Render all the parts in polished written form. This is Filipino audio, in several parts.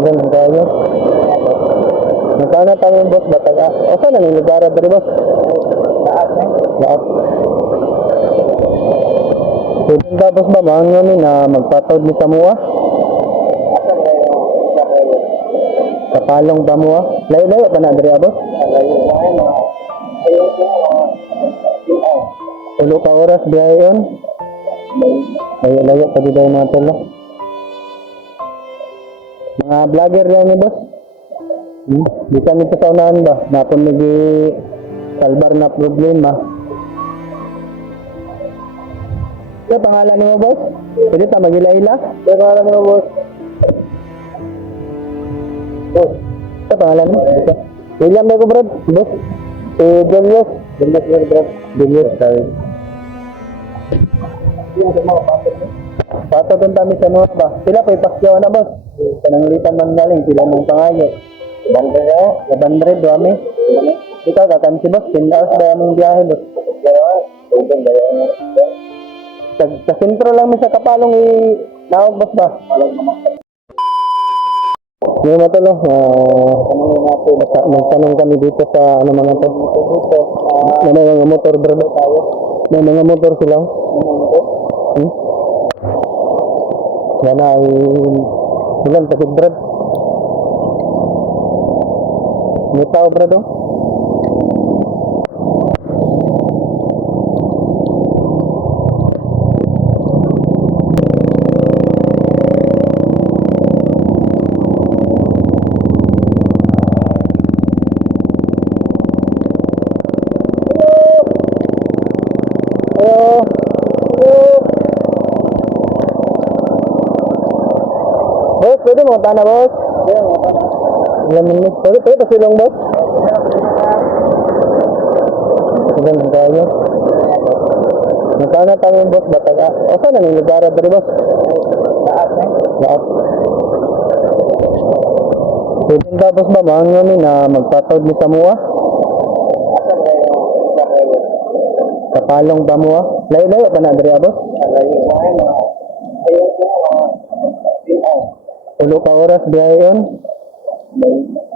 Ganun tayo. Magkano tayo boss bataga? O saan ang lugar dito boss? Lahat. Pwede ka boss ba mga na magpatawad ni Samua? Kapalong Samua? Layo-layo pa na diri boss? Ulo ka oras biyahe yun? Layo-layo pa dito yung mga tolo. Mga vlogger yan ni boss? Di kami sa saunahan ba? Napon nagi salbar na problema. Ano pangalan ni mo boss? Pwede ta magila-ila? Ano pangalan ni mo boss? Boss, ano pangalan mo? William ba ko bro? Boss? Si Julius? Julius bro. Julius, sorry. Pato doon kami sa mga ba? Sila pa ipakyaw na boss. Pananglitan man galing, sila mong pangayo. 100 kami. Ikaw kakan si boss, 10 hours ba yung biyahe boss? Sa sentro lang sa Kapalong naog boss ba? Ngayon na to no, magtanong kami dito sa ano mga to. May mga motor bro. May mga motor sila. Yan ay ilan pasid brad? May tao brad oh? Boss, pwede mo tanah boss? Pwede mo tanah. Ilan minutes? Pwede pasilong boss? Ganun tayo. Magkano tayo boss bataga? O saan ang lugar dito boss? Lahat. Pwede ka boss ba mga na magpatawad ni Samua? Kapalong Samua? Layo-layo pa na diri boss? Ulo ka oras biyahe yun?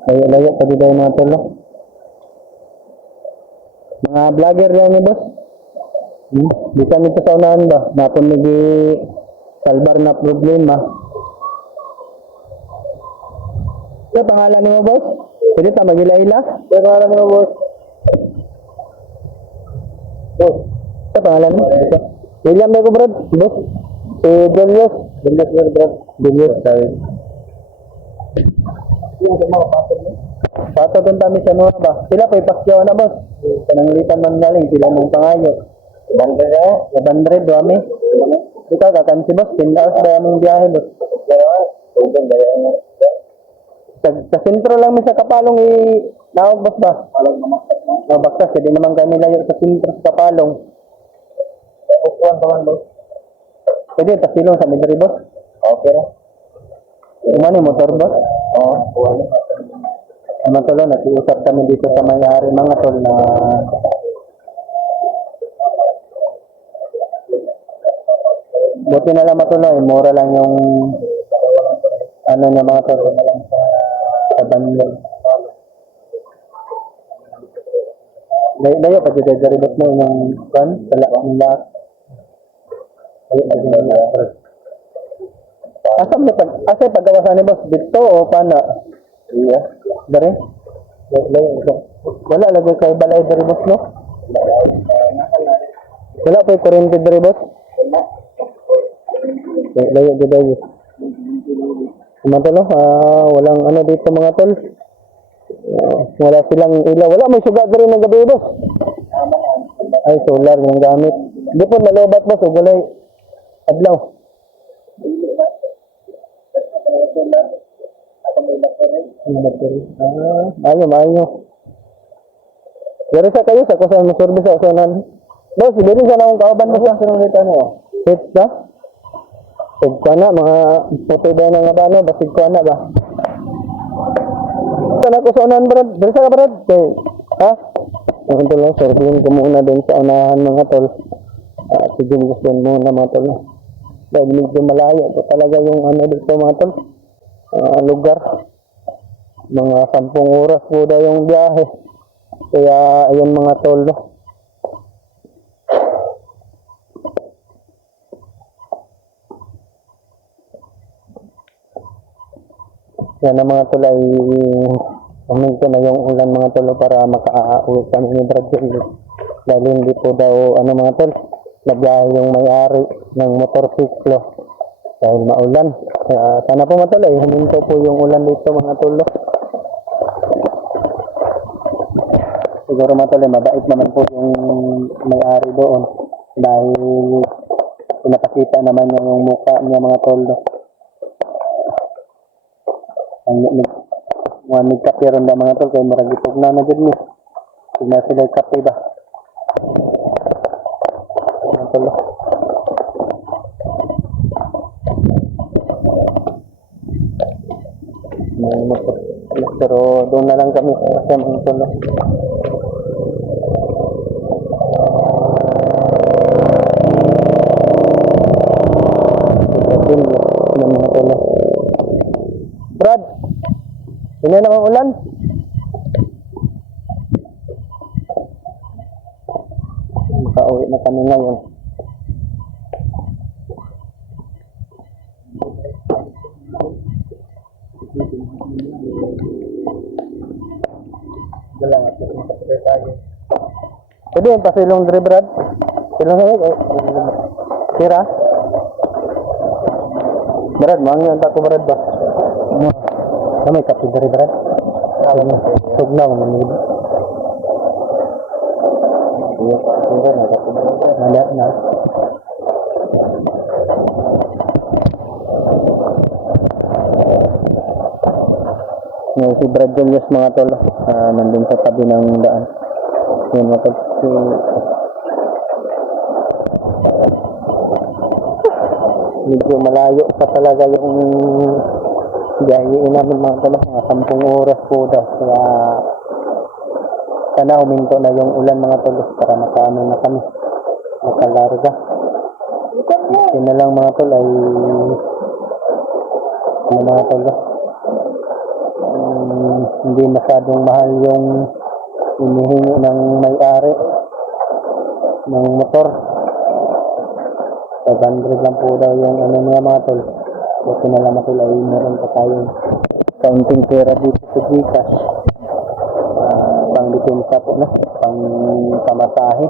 Layo-layo pa dito yung mga tolo. Mga vlogger yan ni boss? Di kami sa saunahan ba? Napon nagi salbar na problema. Ano pangalan ni mo boss? Pwede ta magila-ila? Ano pangalan ni mo boss? Boss, ano pangalan mo? William ba ko bro? Boss? Si Julius? Julius bro. Julius, sorry. Pato doon kami sa mga ba? Sila pa ipakyaw na boss. Pananglitan man galing, sila mong pangayo. 100 kami. Ikaw kakan si boss, 10 hours ba yung biyahe boss? Sa sentro lang sa Kapalong naog boss ba? Baktas, hindi naman kami layo sa sentro sa Kapalong. Upuan pa man boss? Pwede, pasilong sa midri boss? Okay na. Umani motor boss? Oo, uwan. Mga tol, nag-iusap kami dito sa may-ari mga tol na buti na lang matuloy, mura lang yung ano niya mga tol na lang sa bundle. Layo pa dito, jaribot mo yung kan, sa ng lahat. Asa paggawasan ni boss? Dito o pana? Iya. Dari? Wala lagi kay balay dari boss no? Wala pa yung kurente dari boss? Layo dito yun. Mga tol, walang ano dito mga tol. Wala silang ilaw. Wala may sugat dari ng gabi boss. Ay solar yung gamit. Hindi po nalobat boss. Wala adlaw. Maayo. Pero sa kayo sa kusan mo service sa usanan. Boss, dili sa akong kauban mo sa sunod nito ano. Hit ka? Tug ka na mga puti ba na nga ba no, basig ko na ba. Sana ko sa unahan brad. Dili sa ka brad. Ha? Ang tol lang serving ko muna din sa unahan mga tol. Sige gusto muna mga tol. Dahil medyo malayo ito talaga yung ano dito mga tol. lugar. Mga 10 oras po daw yung biyahe. Kaya ayun mga tol, no? Yan ang mga tol ay huminto na yung ulan mga tol para makauwi kami ni Brad Jelly. Dahil hindi po daw mga tol, nagbiyahe yung may-ari ng motorsiklo dahil maulan. Kaya sana po mga tol ay huminto po yung ulan dito mga tol. Siguro mga tol ay mabait naman po yung may-ari doon dahil pinapakita naman niya yung mukha niya mga tol. Ang mga nagkape ron na mga tol, kaya maragitog na dyan niya. Tignan sila yung kape ba? Mga tol. Pero doon na lang kami sa mga tol. Mga tol. Brad! Hindi na ang ulan. Makauwi na kami ngayon. Pwede yung pasilong dre, Brad? Silong na Sira? Brad, maangyan ta ko, Brad ba? May kape dre, Brad? Tugnaw naman nila. Nala na. Ngayon si Brad Julius mga tol, nandun sa tabi ng daan. Yan mga tol. Medyo malayo pa talaga yung biyahe namin mga tol. Mga 10 oras po daw. Kaya sana huminto na yung ulan mga tol para makaano na kami. Makalarga. Kasi na lang mga tol ay mga tol. Hindi masyadong mahal yung hinihingi ng may-ari ng motor. 500 lang po daw yung niya mga tol. Buti na lang mga tol ay meron pa tayong kaunting pera dito sa Gcash. Pang depensa po na, pang pamasahe.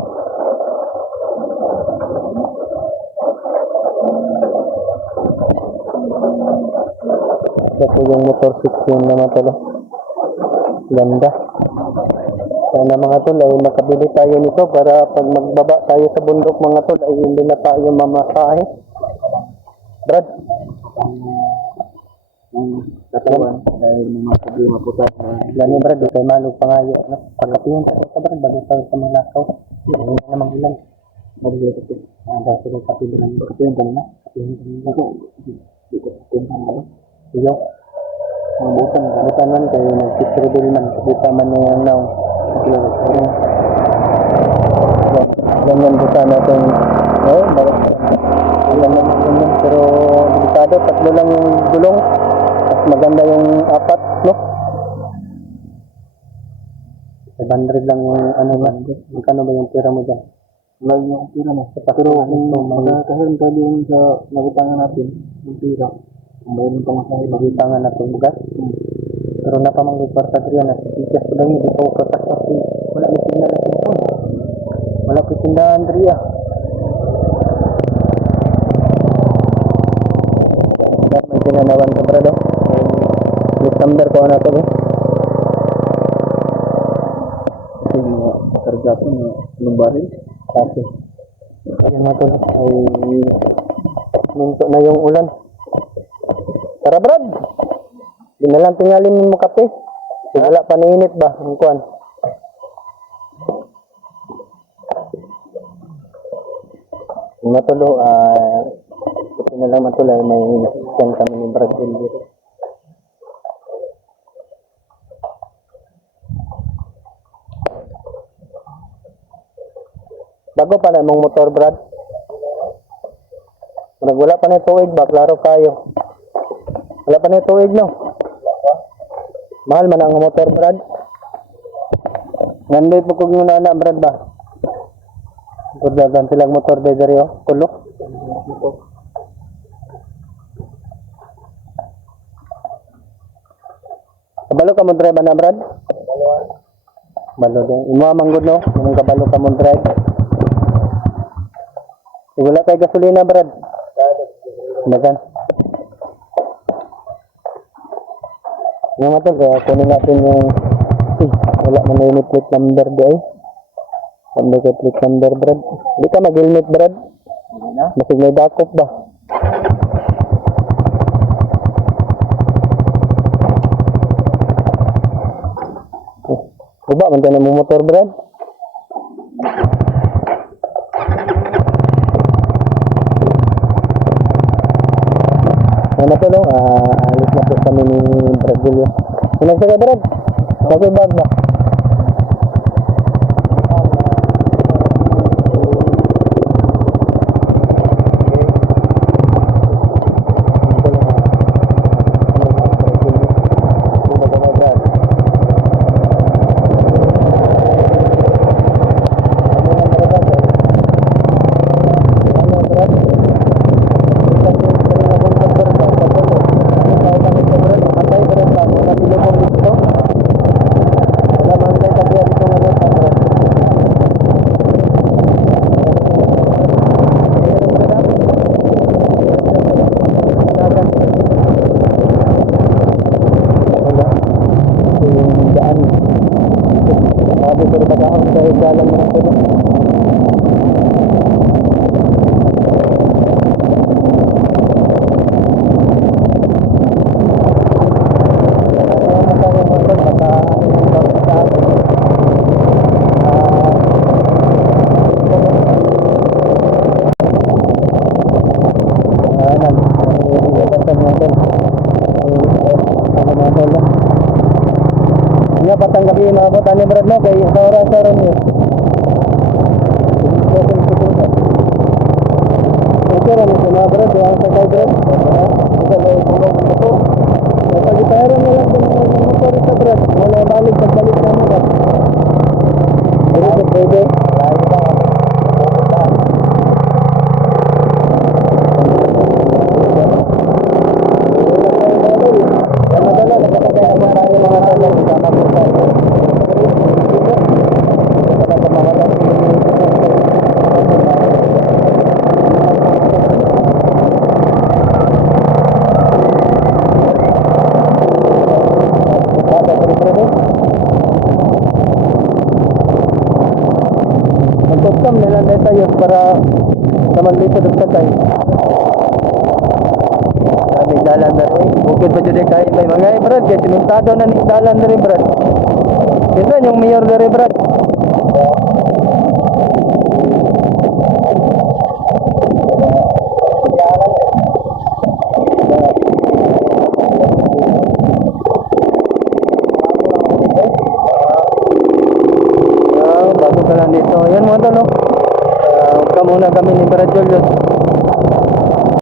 Ito po yung motor 16 na mga tol. Ganda. Sana mga tol ay makabili tayo nito para pag magbaba tayo sa bundok mga tol ay hindi na tayo mamasahe. Brad? Katawan dahil mga problema po tayo. Gani Brad, di tayo malog pangayo. Pagkapiyon tayo sa Brad, bago tayo sa mga lakaw. Hindi na namang ulan. Bago tayo. Dahil ko kapiyon ba? Kapiyon ba na? Kapiyon ba na? Kapiyon ba na? Iyo. Butan man kayo nag-distribute man. Buta man na yung now. Ganyan buta natin. Pero delikado, 3 lang yung gulong. Mas maganda yung 4, no? 500 lang yung man. Magkano ba yung pera mo dyan? Wala yung pera mo. Pero kung magkakaroon tayo yung sa nagutangan natin, yung pera. Kung mayroon pang masahe, magitangan natin bugas. Pero napamanglig para sa Adriana. Ikas ko lang yun, di ko katas kasi wala may tinda na cellphone. Wala ko tinda, Andrea. May tinanawan ko, brado. May number ko na ito, eh. Kasi mga karga ko, mga baril. Kasi, yan na ito, ay minto na yung ulan. Tara, Brad! Di na lang tingalin mo kape. Wala pa nainit ba? Ang kuwan. Yung matulo, kasi na lang matulay, may send kami ni Brazil dito. Bago pa na mong motor, Brad. Nagwala pa na tuwig ba? Klaro kayo. Wala pa na tuig, no? Mahal man ang motor, Brad. Nandoy po kung yung nana, Brad ba? Pagdagan silang motor de dari, oh. Kulok. Kabalo ka mo drive na, Brad? Kabalo din. Imo manggod, no? Anong kabalo ka mo drive? Wala kay gasolina, Brad. Dagan. Nga matol, kaya kunin natin yung wala man na yung plate number di ay. Wala ka plate number, Brad. Hindi ka mag-helmet, Brad. Masig may dakop ba? Uba, man tayo mo motor, Brad. Ano to, no? Alis na po kami ni Brad Julio. Sinagsa ka, Brad? Bakit bag ba? Sabi ko rin pagkakang sa isalang mo na nga patang gabi mga bot ani Brad na kay sa oras niyo. Ito rin ito mga Brad, ang sakay Brad. Ito lang yung motor. Kapag itayaran mo lang ng motor ito Brad, wala balik pagbalik na mo Brad. Pwede. Magkustam nilang tayo para sa maglipod ng sakay. Sabi dalan na rin. Bukid pa dyan kain may mga Brad. Kaya sinuntado na ni dalan na rin Brad. Ito yung mayor na rin Brad. Bago ka lang dito. Yan mo ito no. Kamuna kami ni Brad Julius.